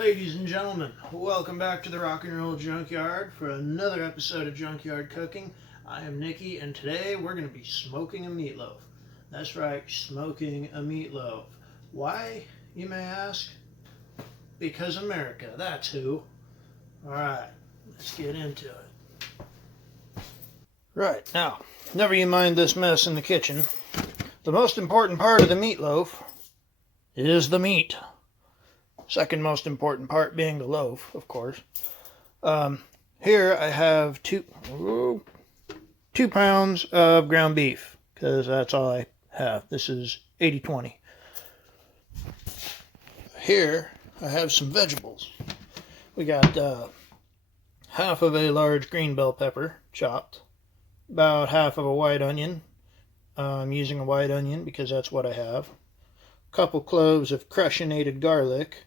Ladies and gentlemen, welcome back to the Rock&Roll Junkyard for another episode of Junkyard Cooking. I am Nikki, and today we're going to be smoking a meatloaf. That's right, smoking a meatloaf. Why, you may ask? Because America, that's who. Alright, let's get into it. Right, now, never you mind this mess in the kitchen. The most important part of the meatloaf is the meat. Second most important part being the loaf, of course. Here I have two pounds of ground beef, because that's all I have. This is 80-20. Here I have some vegetables. We got half of a large green bell pepper, chopped. About half of a white onion. I'm using a white onion because that's what I have. A couple cloves of crushinated garlic.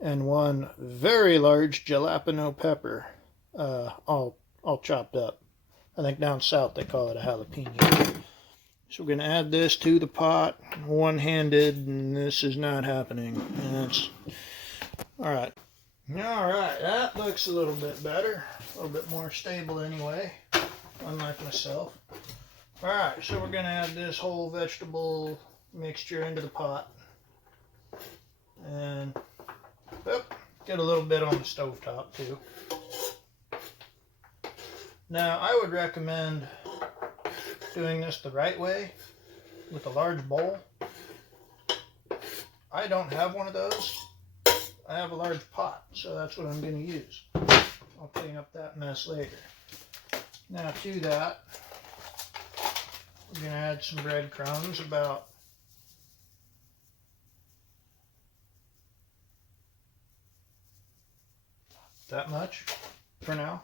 And one very large jalapeno pepper, all chopped up. I think down south they call it a jalapeno. So we're going to add this to the pot, one-handed, and this is not happening. Alright, that looks a little bit better, a little bit more stable anyway, unlike myself. Alright, so we're going to add this whole vegetable mixture into the pot. And get a little bit on the stovetop too. Now, I would recommend doing this the right way with a large bowl. I don't have one of those. I have a large pot, so that's what I'm going to use. I'll clean up that mess later. Now, to that, we're going to add some breadcrumbs, about that much for now.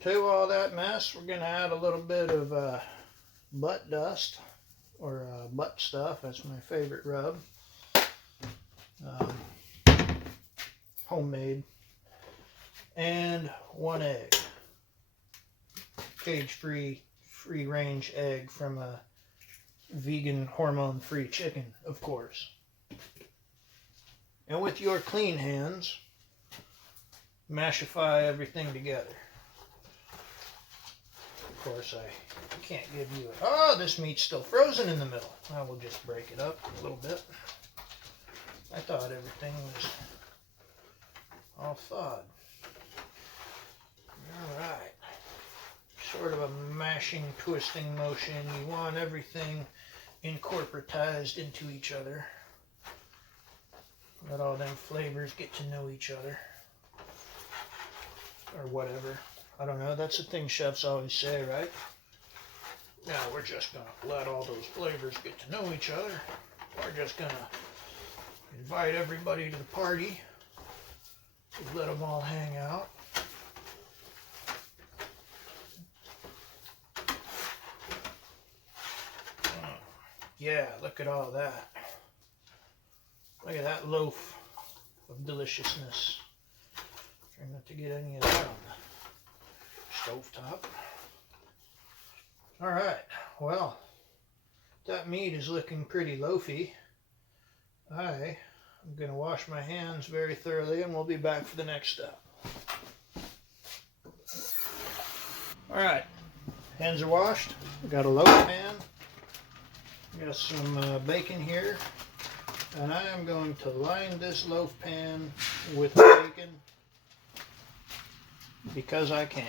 To all that mess, we're going to add a little bit of butt dust, or butt stuff. That's my favorite rub. Homemade. And one egg. Cage-free, free-range egg from a vegan, hormone-free chicken, of course. And with your clean hands, mashify everything together. Of course, I can't give you a... Oh, this meat's still frozen in the middle. I will just break it up a little bit. I thought everything was all thawed. Alright. Sort of a mashing, twisting motion. You want everything incorporatized into each other. Let all them flavors get to know each other. Or whatever. I don't know. That's the thing chefs always say, right? Now we're just going to let all those flavors get to know each other. We're just going to invite everybody to the party. Let them all hang out. Yeah, look at all that. Look at that loaf of deliciousness. Try not to get any of that on the stovetop. Alright, well, that meat is looking pretty loafy. I'm going to wash my hands very thoroughly and we'll be back for the next step. Alright, hands are washed. We got a loaf pan. We got some bacon here. And I am going to line this loaf pan with bacon. Because I can.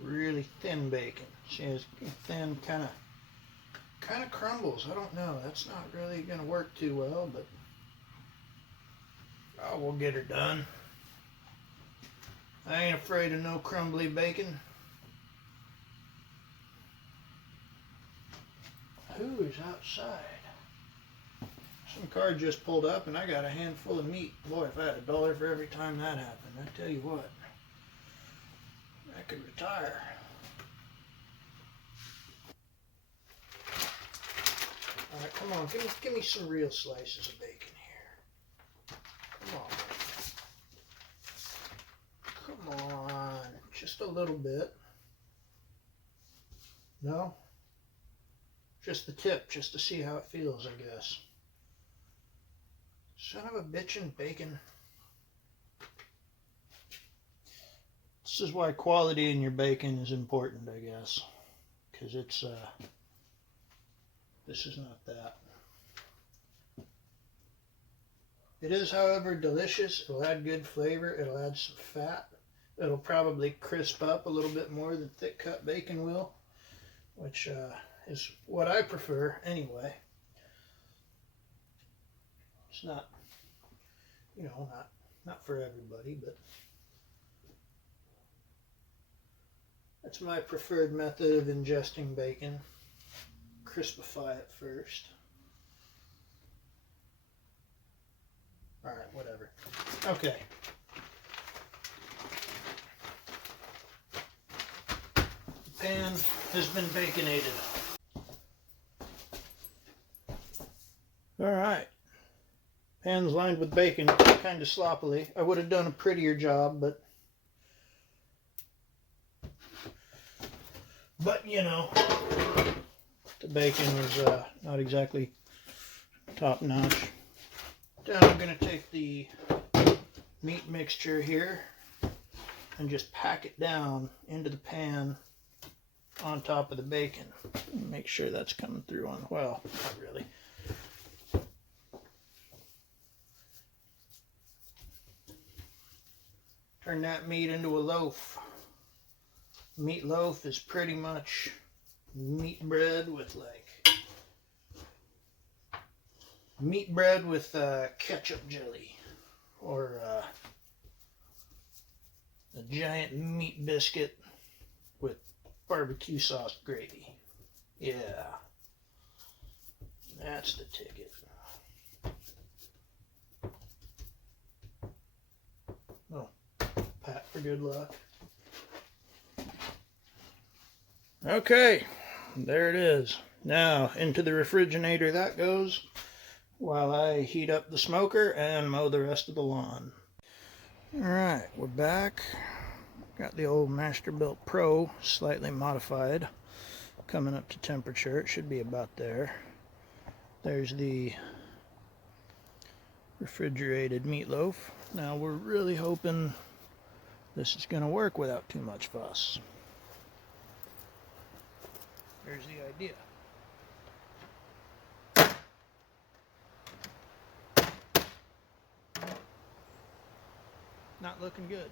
Really thin bacon. See, it's thin, kind of crumbles. I don't know. That's not really going to work too well, but we'll get her done. I ain't afraid of no crumbly bacon. Who is outside? Some car just pulled up and I got a handful of meat. Boy, if I had $1 for every time that happened, I tell you what, I could retire. Alright, come on, give me some real slices of bacon here. Come on, just a little bit. No? Just the tip, just to see how it feels, I guess. Son of a bitchin' bacon. This is why quality in your bacon is important, I guess. Because it's, this is not that. It is, however, delicious. It'll add good flavor. It'll add some fat. It'll probably crisp up a little bit more than thick cut bacon will, which is what I prefer anyway. It's not, you know, not for everybody, but that's my preferred method of ingesting bacon. Crispify it first. Alright, whatever. Okay. The pan has been baconated. Alright. Pan's lined with bacon, kind of sloppily. I would have done a prettier job, but you know, the bacon was not exactly top notch. Then I'm going to take the meat mixture here and just pack it down into the pan on top of the bacon. Make sure that's coming through on, well, not really. Turn that meat into a loaf. Meatloaf is pretty much meat bread with ketchup jelly, or a giant meat biscuit with barbecue sauce gravy. Yeah, that's the ticket. Oh, pat for good luck. Okay, there it is. Now into the refrigerator that goes while I heat up the smoker and mow the rest of the lawn. Alright, we're back. Got the old Masterbuilt Pro, slightly modified, coming up to temperature. It should be about there. There's the refrigerated meatloaf. Now we're really hoping this is going to work without too much fuss. There's the idea. Not looking good.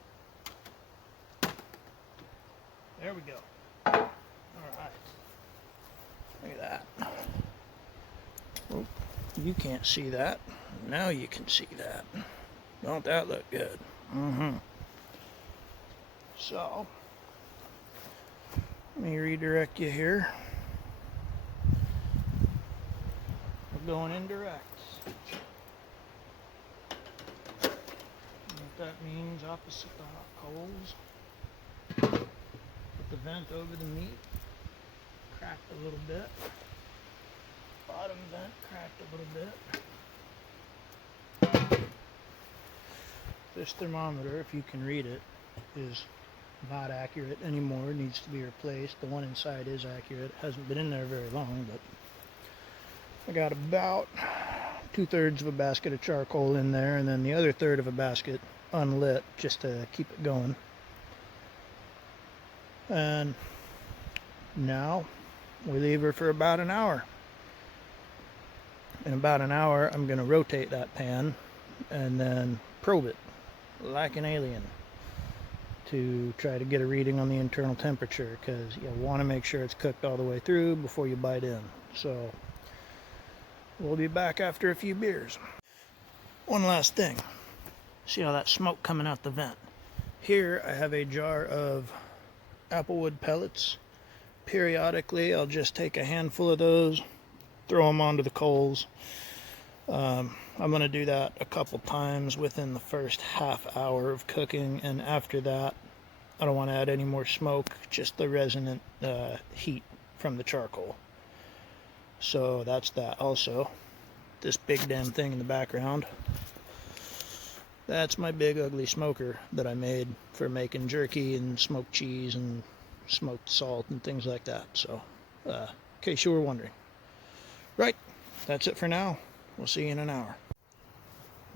There we go. Alright. Look at that. Oh, you can't see that. Now you can see that. Don't that look good? So, let me redirect you here. We're going indirect. What that means, opposite the hot coals. Put the vent over the meat. Cracked a little bit. Bottom vent cracked a little bit. This thermometer, if you can read it, is not accurate anymore. It needs to be replaced. The one inside is accurate. It hasn't been in there very long, but I got about 2/3 of a basket of charcoal in there, and then the other third of a basket unlit just to keep it going. And now we leave her for about an hour. In about an hour, I'm going to rotate that pan and then probe it like an alien to try to get a reading on the internal temperature, because you want to make sure it's cooked all the way through before you bite in. So we'll be back after a few beers. One last thing. See all that smoke coming out the vent? Here I have a jar of applewood pellets. Periodically I'll just take a handful of those, throw them onto the coals. I'm going to do that a couple times within the first half hour of cooking, and after that I don't want to add any more smoke, just the resonant heat from the charcoal. So that's that. Also, this big damn thing in the background, that's my big ugly smoker that I made for making jerky and smoked cheese and smoked salt and things like that. So in case you were wondering. Right, that's it for now. We'll see you in an hour.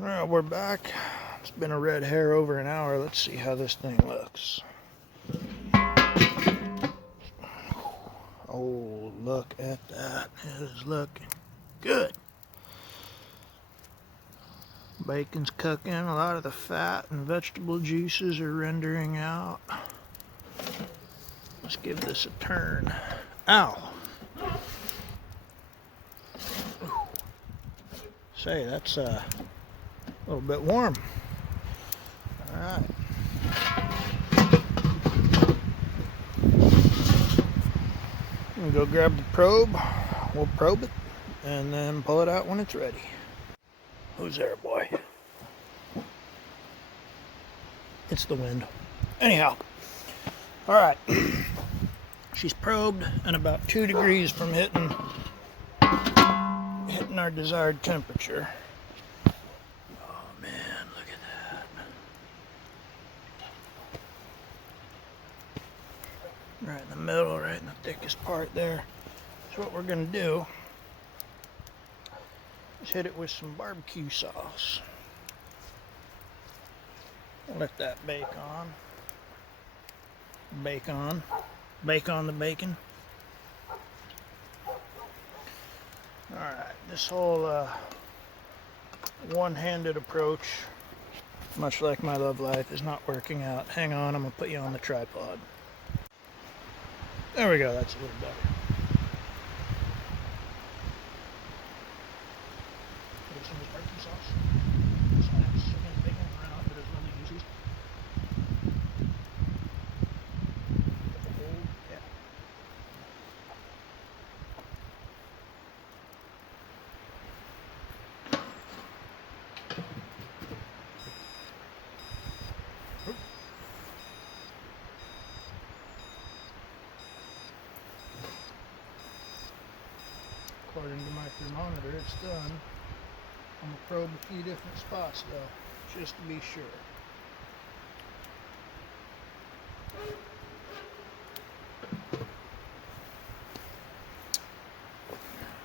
Well, we're back. It's been a red hair over an hour. Let's see how this thing looks. Oh, look at that. It is looking good. Bacon's cooking. A lot of the fat and vegetable juices are rendering out. Let's give this a turn. Ow! Say, that's a little bit warm. Alright. We'll go grab the probe. We'll probe it and then pull it out when it's ready. Who's there, boy? It's the wind. Anyhow. Alright. She's probed and about 2 degrees from hitting our desired temperature. Oh man, look at that. Right in the middle, right in the thickest part there. So what we're gonna do is hit it with some barbecue sauce. Let that bake on. Bake on. Bake on the bacon. Alright, this whole one-handed approach, much like my love life, is not working out. Hang on, I'm going to put you on the tripod. There we go, that's a little better. Get some of this barbecue sauce. Snaps, again, the bacon ran off, but it's really juicy. Yeah. According to my thermometer, it's done. I'm going to probe a few different spots though, just to be sure.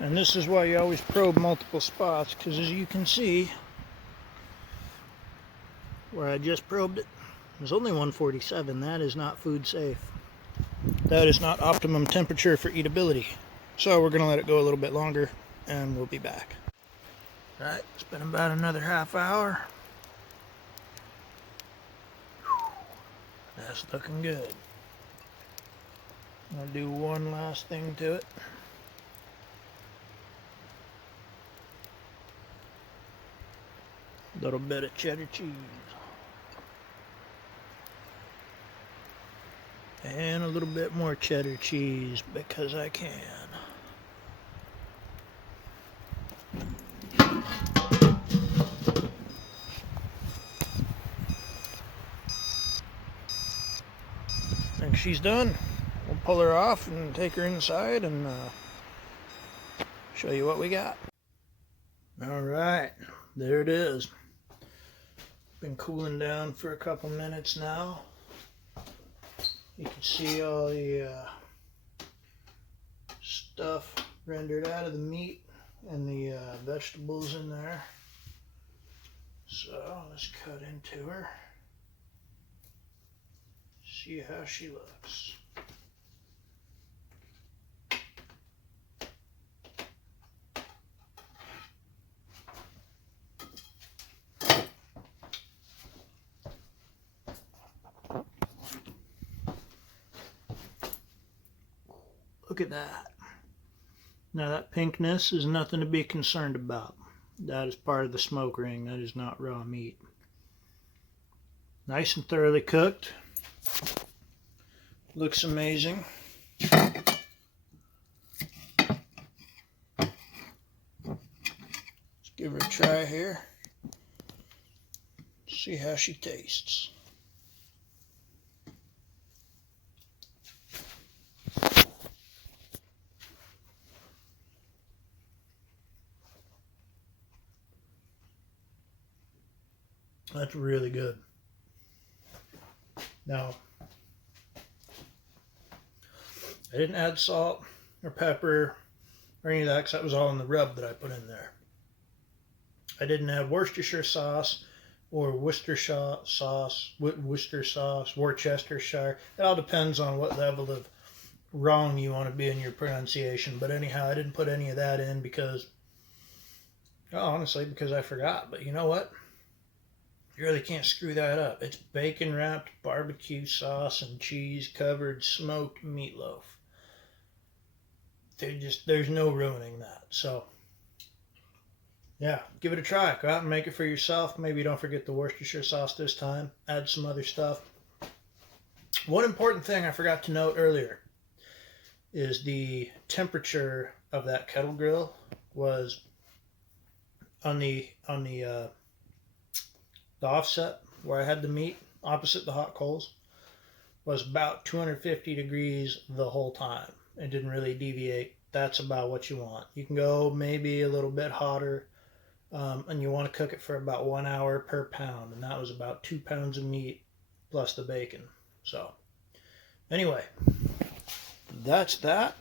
And this is why you always probe multiple spots, because as you can see, where I just probed it, there's only 147. That is not food safe. That is not optimum temperature for eatability. So we're going to let it go a little bit longer, and we'll be back. Alright, it's been about another half hour. That's looking good. I'm going to do one last thing to it. A little bit of cheddar cheese. And a little bit more cheddar cheese because I can. And she's done. We'll pull her off and take her inside and show you what we got. Alright, there it is. Been cooling down for a couple minutes now. You can see all the stuff rendered out of the meat and the vegetables in there. So let's cut into her. See how she looks. Look at that. Now that pinkness is nothing to be concerned about. That is part of the smoke ring. That is not raw meat. Nice and thoroughly cooked. Looks amazing. Let's give her a try here. See how she tastes. That's really good. Now, I didn't add salt or pepper or any of that, because that was all in the rub that I put in there. I didn't add Worcestershire sauce or Worcestershire sauce, Worcestershire. It all depends on what level of wrong you want to be in your pronunciation. But anyhow, I didn't put any of that in because, honestly, because I forgot. But you know what? You really can't screw that up. It's bacon wrapped barbecue sauce and cheese covered smoked meatloaf. There's no ruining that. So yeah, give it a try. Go out and make it for yourself. Maybe don't forget the Worcestershire sauce this time. Add some other stuff. One important thing I forgot to note earlier is the temperature of that kettle grill was on the offset where I had the meat opposite the hot coals was about 250 degrees the whole time. It didn't really deviate. That's about what you want. You can go maybe a little bit hotter, and you want to cook it for about 1 hour per pound, and that was about 2 pounds of meat plus the bacon. So anyway, that's that.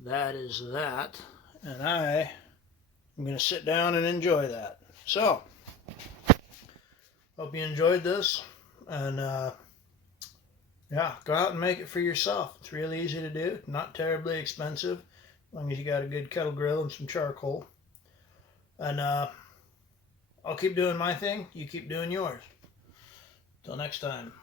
That is that, and I am going to sit down and enjoy that. So hope you enjoyed this, and yeah, go out and make it for yourself. It's really easy to do, not terribly expensive, as long as you got a good kettle grill and some charcoal. And I'll keep doing my thing, you keep doing yours. Till next time.